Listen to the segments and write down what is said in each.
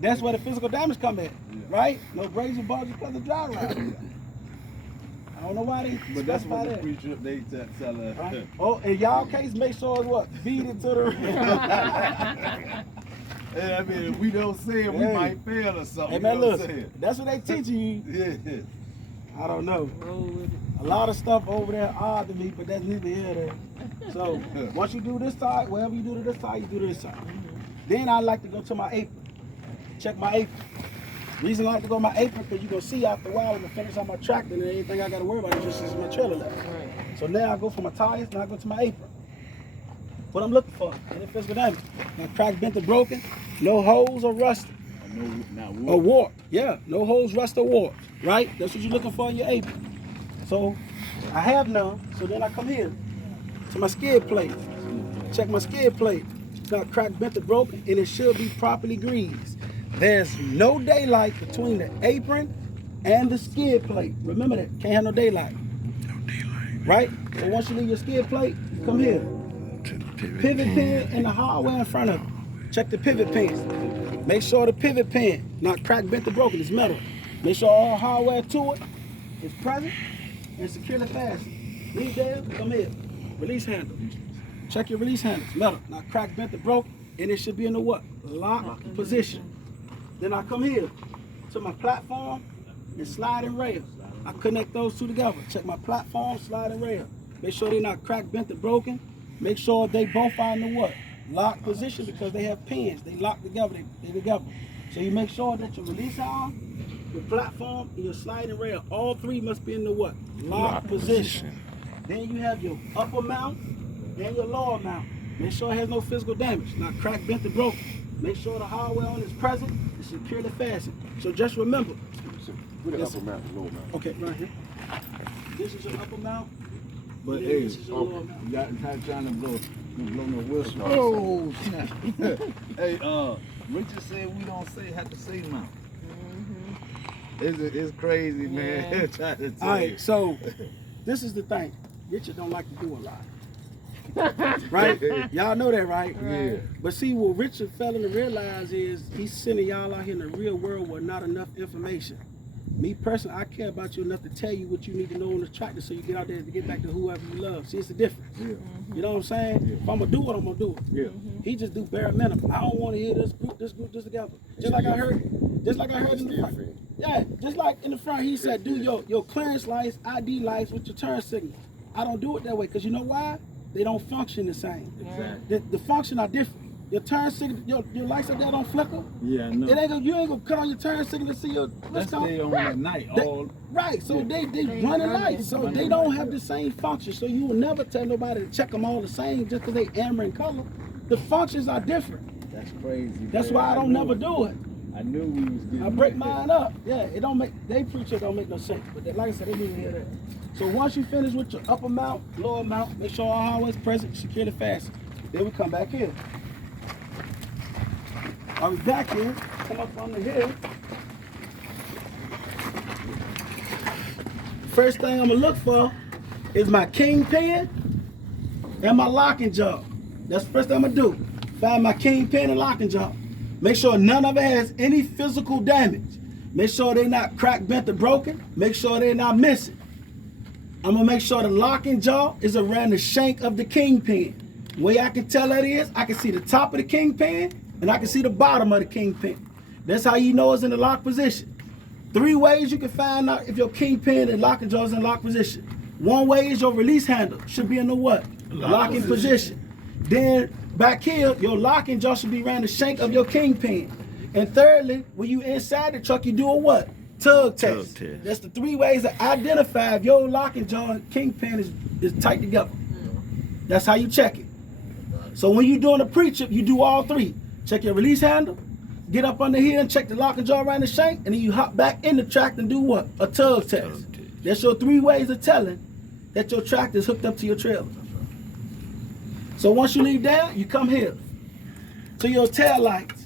That's where the physical damage come in, right? No brakes or bulges because of dry ride. I don't know why they But that's specify what the that. pre-trip they tell us. Right? Oh, in y'all case, make sure it's what? Beat it to the rim. Yeah, I mean, if we don't say it, we might fail or something. Hey man, you know look, that's what they teaching you. Yeah. I don't know. A lot of stuff over there odd to me, but that's neither here nor there. So once you do this side, whatever you do to this side, you do to this side. Then I like to go to my apron. Check my apron. Reason I like to go to my apron because you're gonna see after a while when I finish on my tractor and anything I gotta worry about is just my trailer left. Right. So now I go for my tires and I go to my apron. What I'm looking for, any physical damage. Now cracked, bent, or broken, no holes or rust. Or warp. Yeah, no holes, rust, or warp. Right? That's what you're looking for in your apron. So I have none, so then I come here to my skid plate. Check my skid plate. It's not cracked, bent, or broken, and it should be properly greased. There's no daylight between the apron and the skid plate. Remember that, can't have no daylight. No daylight. Right? So once you leave your skid plate, come here. Pivot pin in the hardware in front of it. Check the pivot pin. Make sure the pivot pin, not cracked, bent, or broken, it's metal. Make sure all hardware to it is present and securely fastened. Leave there, come here. Release handle. Check your release handle. It's metal, not cracked, bent, or broken, and it should be in the what? Lock position. Then I come here to my platform and sliding rail. I connect those two together. Check my platform, sliding rail. Make sure they're not cracked, bent, or broken. Make sure they both are in the what? Lock position because they have pins. They lock together, they together. So you make sure that your release arm, your platform, and your sliding rail, all three must be in the what? Lock position. Then you have your upper mount and your lower mount. Make sure it has no physical damage, not cracked, bent, or broken. Make sure the hardware on is present and securely fastened. So just remember. With the upper mount and lower mount. Okay, right here. This is your upper mount. But Yeah, hey, this is your lower mount. you got trying to blow no whistle. Oh, snap. Hey, Richard said we don't have to say mount. It's crazy, man. Yeah. Trying to tell All right, you. so this is the thing. Richard don't like to do a lot. Right? Y'all know that, right? Yeah. But see, what Richard failing to realize is he's sending y'all out here in the real world with not enough information. Me personally, I care about you enough to tell you what you need to know on the tractor so you get out there to get back to whoever you love. See, it's the difference. Yeah. You know what I'm saying? Yeah. If I'm gonna do it, I'm gonna do it. Yeah. He just do bare minimum. I don't want to hear this group, this together. Just like I heard in the front. Yeah, just like in the front, he said, do your clearance lights, ID lights with your turn signals. I don't do it that way because you know why? They don't function the same. Exactly. The function are different. Your turn signal, your lights up there don't flicker. Yeah, I know. You ain't gonna cut on your turn signal to see your That's they on at night. Right, so they running lights, so they don't have the same function. So you will never tell nobody to check them all the same just because they amber in color. The functions are different. That's crazy. That's man. why I don't never do it. I knew we was getting. I break mine up. Yeah, it don't make, they preacher don't make no sense. But like I said, they need to hear that. So once you finish with your upper mount, lower mount, make sure all hardware is present, securely fastened. Then we come back here. Are we back here? Come up on the hill. First thing I'm gonna look for is my kingpin and my locking jaw. That's the first thing I'm gonna do. Find my kingpin and locking jaw. Make sure none of it has any physical damage. Make sure they're not cracked, bent, or broken. Make sure they're not missing. I'm gonna make sure the locking jaw is around the shank of the kingpin. The way I can tell that is, I can see the top of the kingpin and I can see the bottom of the kingpin. That's how you know it's in the lock position. 3 ways you can find out if your kingpin and locking jaw is in lock position. 1 way is your release handle should be in the what? Locking position. Then back here, your locking jaw should be around the shank of your kingpin. And thirdly, when you inside the truck, you do a what? Tug test. That's the 3 ways to identify if your locking jaw and kingpin is tight together. That's how you check it. So when you're doing a pre-trip, you do all 3. Check your release handle, get up under here and check the locking jaw around the shank, and then you hop back in the tractor and do what? A tug test. That's your 3 ways of telling that your tractor is hooked up to your trailer. So once you leave there, you come here to your tail lights.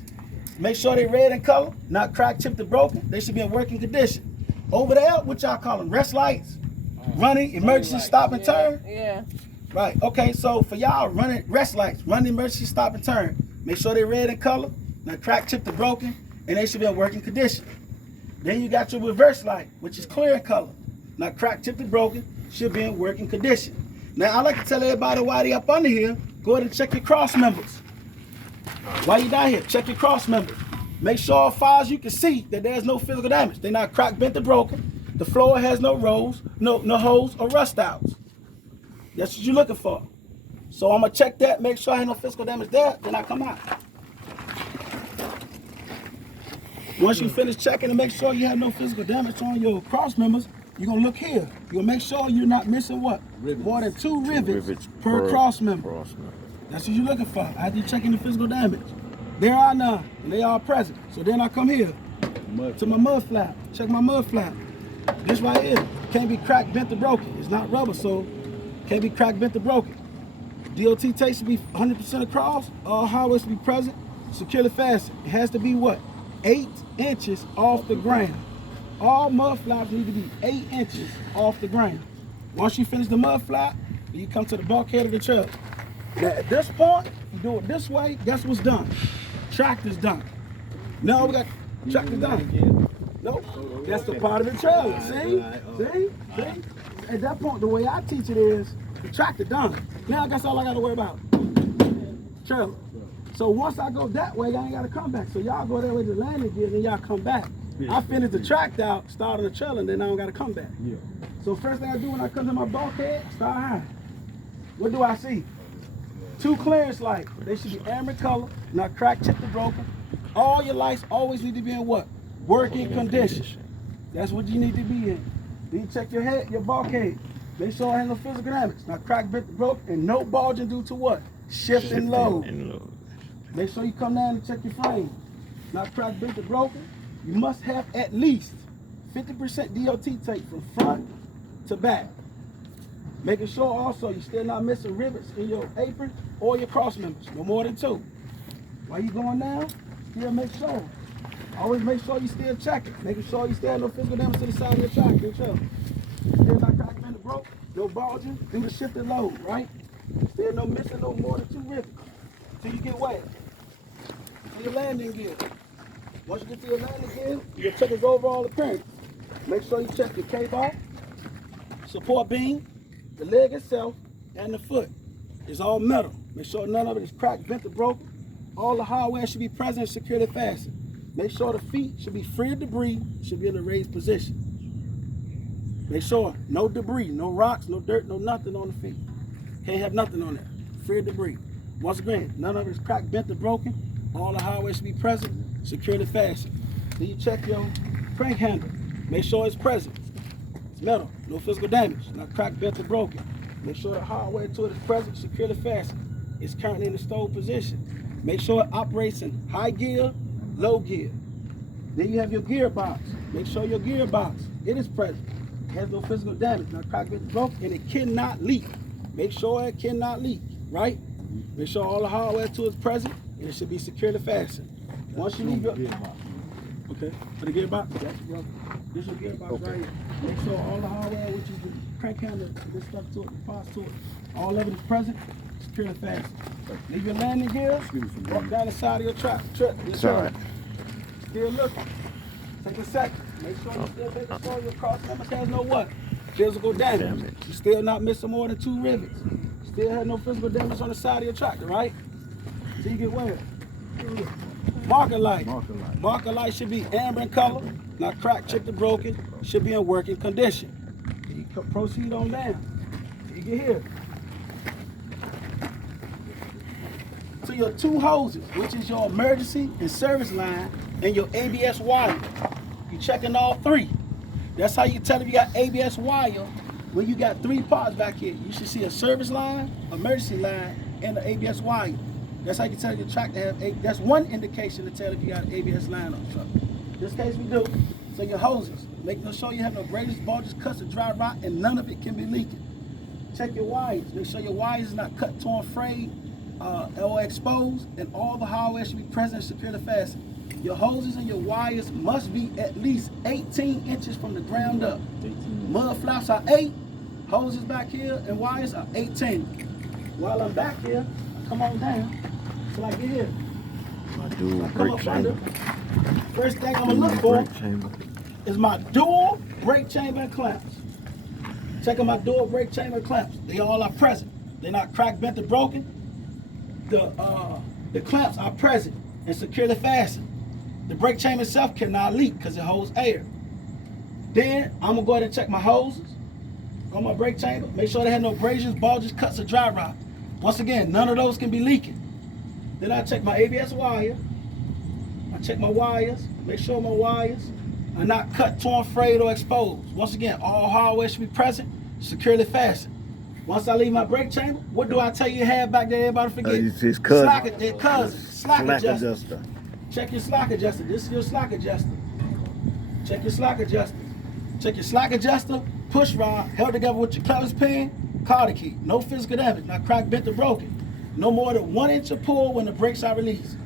Make sure they're red in color, not cracked, chipped, or broken. They should be in working condition. Over there, what y'all call them? Rest lights, running, emergency, stop and turn. Yeah. Right. Okay. So for y'all, running rest lights, running, emergency, stop and turn. Make sure they're red in color, not cracked, chipped, or broken, and they should be in working condition. Then you got your reverse light, which is clear in color. Now cracked, chipped, and broken, should be in working condition. Now I like to tell everybody while they up under here, go ahead and check your cross members. While you down here, check your cross members. Make sure as far as you can see that there's no physical damage. They're not cracked, bent, or broken. The floor has no rolls, no holes or rust outs. That's what you're looking for. So I'm gonna check that, make sure I have no physical damage there, then I come out. Once you finish checking and make sure you have no physical damage on your cross members, you're gonna look here. You're gonna make sure you're not missing what? Rivets. More than 2 rivets per cross member. That's what you're looking for. After you checking the physical damage. There are none, and they are present. So then I come here to my mud flap. Check my mud flap. This right here can't be cracked, bent, or broken. It's not rubber, so can't be cracked, bent, or broken. DOT tape should be 100% across. All highways should be present, securely fastened. It has to be what? 8 inches off the ground. All mud flaps need to be 8 inches off the ground. Once you finish the mud flap, you come to the bulkhead of the trailer. Now at this point, you do it this way, that's what's done. Tractor's done. No, we got tractor done. Nope, that's the part of the trailer. See? At that point, the way I teach it is, the tractor done. Now I guess all I gotta worry about, trailer. So once I go that way, I ain't gotta come back. So y'all go that way to the landing gear, then y'all come back. I finish the tractor out, start on the trailer, and then I don't gotta come back. Yeah. So first thing I do when I come to my bulkhead, start high. What do I see? 2 clearance lights. They should be amber color, not cracked, chipped, or broken. All your lights always need to be in what? Working condition. That's what you need to be in. Then you check your head, your bulkhead. Make sure I have no physical damage. Not cracked, bent, or broken, and no bulging due to what? Shift and load. Make sure you come down and check your frame. Not cracked, bent, or broken. You must have at least 50% DOT tape from front to back. Making sure also you're still not missing rivets in your apron or your cross members, no more than 2. While you going down, still make sure. Always make sure you still checking. Making sure you still have no physical damage to the side of your track. Still not cracked, bent, or broke, no bulging, do the shift and load, right? Still no missing no more than 2 rivets. Till you get wet. To your landing gear. Once you get to your landing gear, you can check his overall appearance. Make sure you check your K-bar, support beam, the leg itself, and the foot. It's all metal. Make sure none of it is cracked, bent, or broken. All the hardware should be present and securely fastened. Make sure the feet should be free of debris, should be in a raised position. Make sure no debris, no rocks, no dirt, no nothing on the feet. Can't have nothing on there. Free of debris. Once again, none of it is cracked, bent, or broken. All the hardware should be present, securely fastened. Then you check your crank handle. Make sure it's present. It's metal, no physical damage, not cracked, bent, or broken. Make sure the hardware to it is present, securely fastened. It's currently in the stowed position. Make sure it operates in high gear, low gear. Then you have your gearbox. Make sure your gearbox, it is present. It has no physical damage, not cracked, bent, or broken, and it cannot leak. Make sure it cannot leak, right? Make sure all the hardware to it is present, and it should be securely fastened. Once you leave your gearbox. Okay, for the gearbox, that's rubber. This is your gearbox right here. Make sure all the hardware, which is the crank handle, this stuff to it, the parts to it, all of it is present, securely fastened. Leave your landing gear, walk down the side of your truck. Still looking. Take a second. Make sure you still making sure your cross members has no what? Physical damage. You still not missing more than 2 rivets. Still have no physical damage on the side of your tractor, right? So you get where? Marker light. Marker light should be amber in color, not cracked, chipped, or broken. Should be in working condition. You can proceed on down. You get here. To your 2 hoses, which is your emergency and service line, and your ABS wire. You checking all 3. That's how you tell if you got ABS wire when you got 3 parts back here. You should see a service line, emergency line, and an ABS wire. That's how you can tell your tractor have that's one indication to tell if you got an ABS line on the truck. In this case we do. So your hoses, make sure you have no braiders, bulges, cuts, or dry rot, and none of it can be leaking. Check your wires. Make sure your wires is not cut, torn, frayed, or exposed, and all the hardware should be present and securely fastened. Your hoses and your wires must be at least 18 inches from the ground up. Mud flaps are 8, hoses back here and wires are 18. While I'm back here, I come on down till I get here. Dual I come brake up chamber. under. First thing I'm gonna look for Brake chamber. is my dual brake chamber and clamps. Check out my dual brake chamber and clamps. They all are present. They're not cracked, bent, or broken. The clamps are present and securely fastened. The brake chamber itself cannot leak because it holds air. Then I'm gonna go ahead and check my hoses on my brake chamber. Make sure they have no abrasions, bulges, cuts, or dry rot. Once again, none of those can be leaking. Then I check my ABS wire. I check my wires. Make sure my wires are not cut, torn, frayed, or exposed. Once again, all hardware should be present, securely fastened. Once I leave my brake chamber, what do I tell you to have back there? Everybody forget. His cousin. Slack adjuster. Check your slack adjuster. This is your slack adjuster. Check your slack adjuster. Check your slack adjuster, push rod, held together with your clevis pin, collar key. No physical damage, not cracked, bent, or broken. No more than 1 inch of pull when the brakes are released.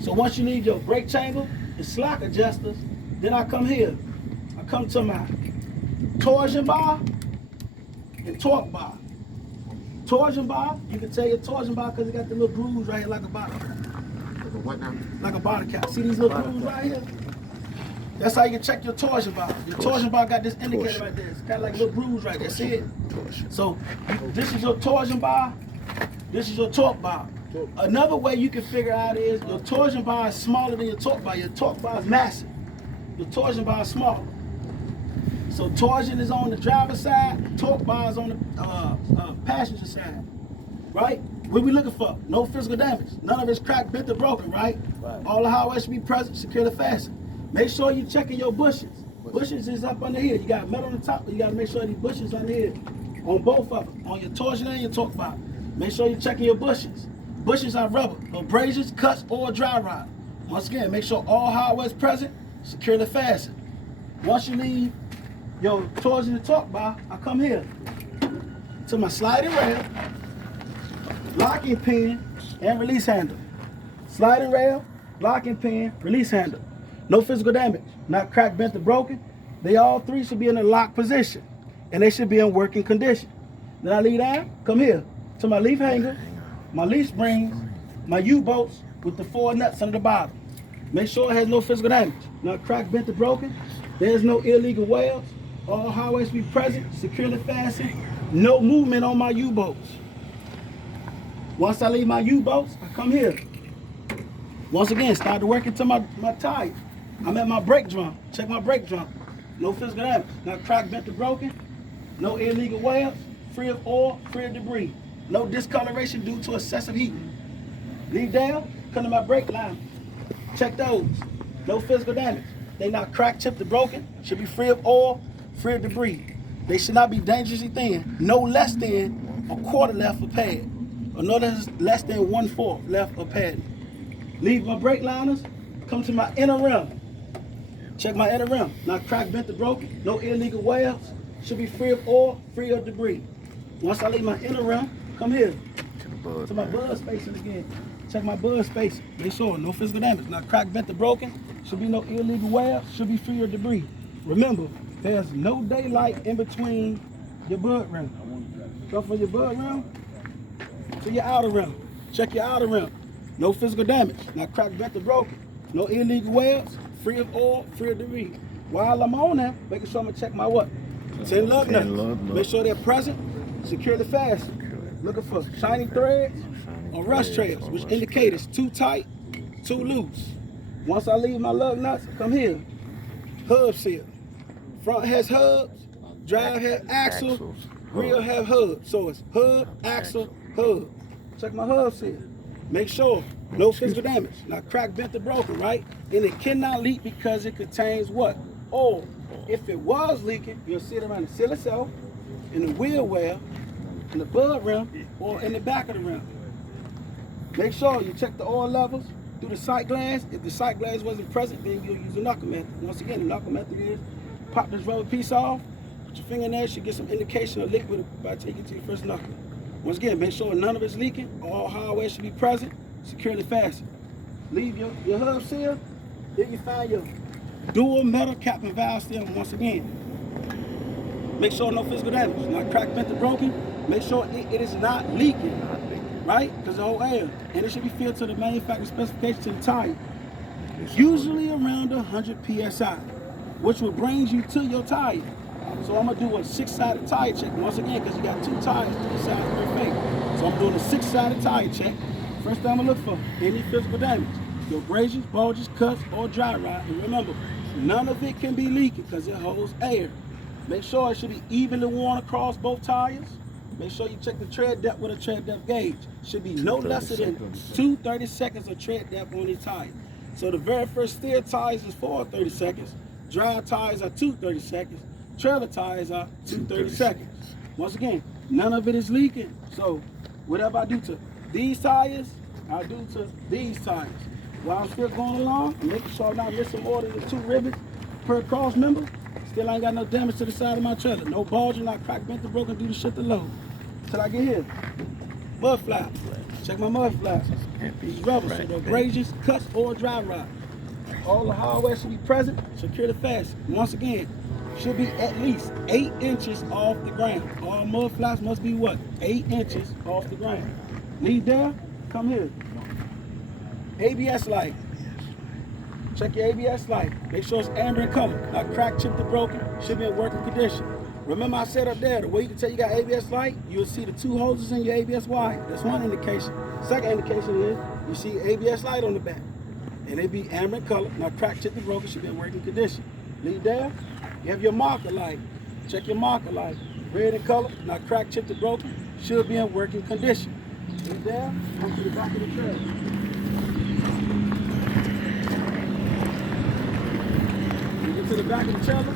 So once you leave your brake chamber and slack adjusters, then I come here. I come to my torsion bar and torque bar. Torsion bar, you can tell your torsion bar because it got the little grooves right here like a bottle cap. Like a what now? Like a bottle cap. See these little grooves right here? That's how you can check your torsion bar. Your torsion bar got this indicator right there. It's kind of like little grooves right there. See it? So this is your torsion bar. This is your torque bar. Another way you can figure out is your torsion bar is smaller than your torque bar. Your torque bar is massive. Your torsion bar is smaller. So torsion is on the driver's side, torque bar is on the passenger side, right? What are we looking for? No physical damage. None of it's cracked, bent, or broken, right? All the hardware should be present, securely fastened. Make sure you're checking your bushes. Bushes is up under here. You got metal on the top, but you got to make sure these bushes under here. On both of them, on your torsion and your torque bar. Make sure you're checking your bushes. Bushes are rubber, abrasions, cuts, or dry rot. Once again, make sure all hardware is present, securely fastened. Once you leave your torsion and torque bar, I come here to my sliding rail, locking pin, and release handle. Sliding rail, locking pin, release handle. No physical damage, not cracked, bent, or broken. They all three should be in a locked position, and they should be in working condition. Then I leave down, come here to my leaf hanger, my leaf springs, my U-bolts with the 4 nuts under the bottom. Make sure it has no physical damage, not cracked, bent, or broken. There's no illegal welds. All hardware be present, securely fastened. No movement on my U-bolts. Once I leave my U-bolts, I come here. Once again, start to work into my tire. I'm at my brake drum. Check my brake drum. No physical damage, not cracked, bent, or broken. No illegal welds, free of oil, free of debris. No discoloration due to excessive heat. Leave down, come to my brake line. Check those. No physical damage. They not cracked, chipped, or broken. Should be free of oil, free of debris. They should not be dangerously thin. No less than a quarter left of pad. Or no less than 1/4 left of pad. Leave my brake liners, come to my inner rim. Check my inner rim. Not cracked, bent, or broken. No illegal welds. Should be free of oil, free of debris. Once I leave my inner rim, come here to my bud spacing again. Check my bud spacing. Make sure no physical damage. Not cracked, bent, or broken. Should be no illegal welds. Should be free of debris. Remember, there's no daylight in between your bud rim. Go from your bud rim to your outer rim. Check your outer rim. No physical damage. Not cracked, bent, or broken. No illegal welds. Free of oil, free of debris. While I'm on there, making sure I'm gonna check my what? 10 lug nuts. Make sure they're present, securely fastened. Looking for shiny threads or rust trails, which indicate it's too tight, too loose. Once I leave my lug nuts, come here. Hub seal. Front has hubs, drive has axles, rear have hubs. So it's hub, axle, hub. Check my hub seal. Make sure no physical damage, not cracked, bent, or broken, right? And it cannot leak because it contains what? Oil. If it was leaking, you'll see it around the seal itself, in the wheel well, in the bud rim, or in the back of the rim. Make sure you check the oil levels through the sight glass. If the sight glass wasn't present, then you'll use a knuckle method. Once again, the knuckle method is pop this rubber piece off, put your finger in there, should get some indication of liquid by taking it to your first knuckle. Once again, make sure none of it's leaking. All hardware should be present, securely fastened. Leave your hub seal. Then you find your dual metal cap and valve stem once again. Make sure no physical damage, not cracked, bent, or broken. Make sure it is not leaking. right? Because the whole air. And it should be filled to the manufacturer specification to the tire. Usually around 100 PSI, which will bring you to your tire. So I'm gonna do a 6-sided tire check once again, because you got 2 tires to the side of your face. So I'm doing a 6-sided tire check. First thing I'm gonna look for, any physical damage. Your abrasions, bulges, cuts, or dry rot. And remember, none of it can be leaking because it holds air. Make sure it should be evenly worn across both tires. Make sure you check the tread depth with a tread depth gauge. Should be no less than 230 seconds of tread depth on each tire. So the very first steer tires is 430 seconds. Dry tires are 230 seconds. Trailer tires are 230 seconds. Once again, none of it is leaking. So whatever I do to these tires, I do to these tires. While I'm still going along, I'm making sure I'm not missing more than the 2 rivets per cross member. Still ain't got no damage to the side of my trailer. No bulging, not cracked, bent, or broken, do the shit to load. Till I get here. Mud flaps. Check my mud flaps. These rubbers, so no abrasions, cuts, or dry rot. All the hardware should be present, secure the fast. Once again, should be at least 8 inches off the ground. All mud flaps must be what? 8 inches off the ground. Lead there, come here. ABS light. Check your ABS light. Make sure it's amber in color, not cracked, chipped, or broken. Should be in working condition. Remember I said up there, the way you can tell you got ABS light, you'll see the 2 hoses in your ABS wire. That's one indication. Second indication is you see ABS light on the back. And it be amber in color, not cracked, chipped, or broken. Should be in working condition. Lead there. You have your marker light. Check your marker light. Red in color, not cracked, chipped, or broken. Should be in working condition. Lead there. Come to the back of the trailer. To the back of the trailer,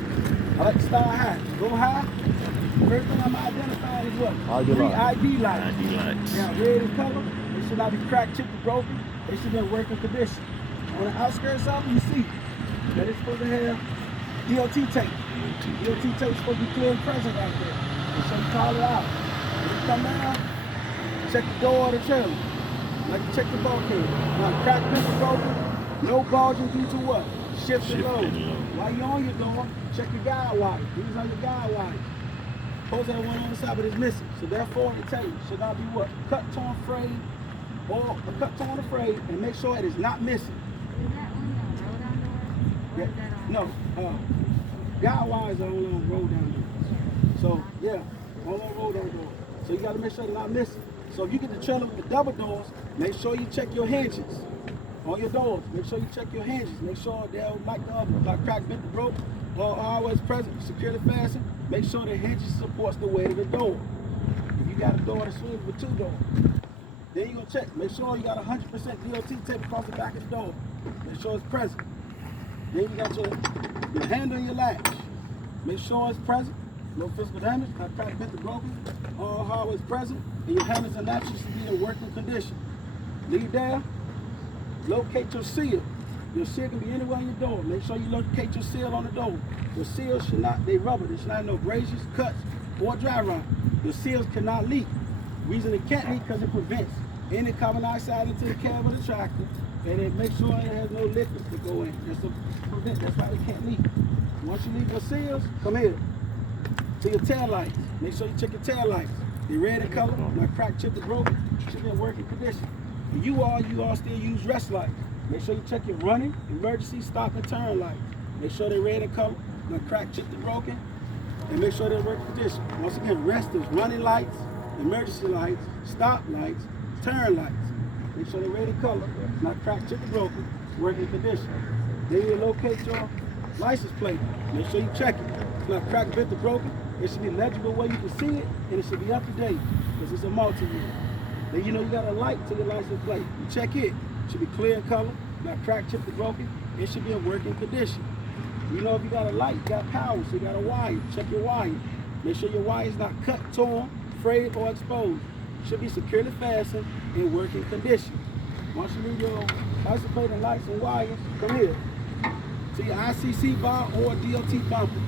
I like to start high. Go high. First thing I'm identifying is what? 3 ID lights. ID lights. Yeah, red in color. They should not be cracked, chipped, or broken. They should be in working condition. On the outskirts of them, you see that it's supposed to have DOT tape. DOT tape is supposed to be clear and present right there. And so you call it out. When you come down, check the door of the trailer. Like you check the bulkhead. Now, cracked, bent, or broken. No bulging due to what? Shift and load. While you're on your door, check your guide wire. These are your guide wires. Supposed to have one on the side, but it's missing. So therefore, it tells you, should not be what? Cut, torn, frayed, or a cut, torn, or frayed, and make sure it is not missing. Is that on the roll down door? Or is that on? No, guide wires are only on roll down doors. So yeah, only on roll down doors. So you got to make sure they're not missing. So if you get the trailer with the double doors, make sure you check your hinges. On your doors, make sure you check your hinges. Make sure they're like the other, like cracked, bent, or broke, or always present, securely fastened. Make sure the hinges supports the weight of the door. If you got a door that swings with 2 doors, then you're gonna check. Make sure you got 100% DOT tape across the back of the door. Make sure it's present. Then you got your handle and your latch. Make sure it's present. No physical damage, not cracked, bent, or broken. All hardware is present, and your handles and latches should be in working condition. Leave there. Locate your seal. Your seal can be anywhere on your door. Make sure you locate your seal on the door. Your seals should not, they rubber. There should not have no abrasions, cuts, or dry rot. Your seals cannot leak. The reason it can't leak because it prevents any carbon dioxide into the cab of the tractor, and it makes sure it has no liquids to go in. That's why it can't leak. Once you leave your seals, come here to your tail lights. Make sure you check your tail lights. They're red in color, not cracked, chipped, or broken. Should be in working condition. You all still use rest lights. Make sure you check your running, emergency, stop, and turn lights. Make sure they're red in color, not cracked, chipped, or broken, and make sure they're in working condition. Once again, rest is running lights, emergency lights, stop lights, turn lights. Make sure they're red in color, not cracked, chipped, or broken, working condition. Then you locate your license plate. Make sure you check it. It's not cracked, bent, or broken. It should be legible where you can see it, and it should be up to date because it's a multi-year. Then you know you got a light to your license plate. You check it. It should be clear in color, not cracked, chipped, or broken. It should be in working condition. You know if you got a light, you got power, so you got a wire. Check your wire. Make sure your wire is not cut, torn, frayed, or exposed. It should be securely fastened in working condition. Once you leave your license plate and lights and wires, come here to your ICC bar or DOT bumper.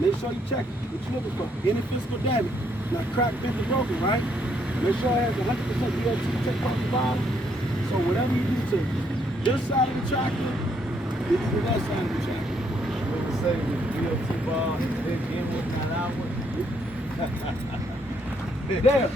Make sure you check it. What you looking for? Any physical damage. Not cracked, bent, or broken, right? Make sure it has 100% DOT tape on the bottom. So whatever you do to this side of the tractor, you do to that side of the tractor. What you say with DOT bar, in one, not out one? There,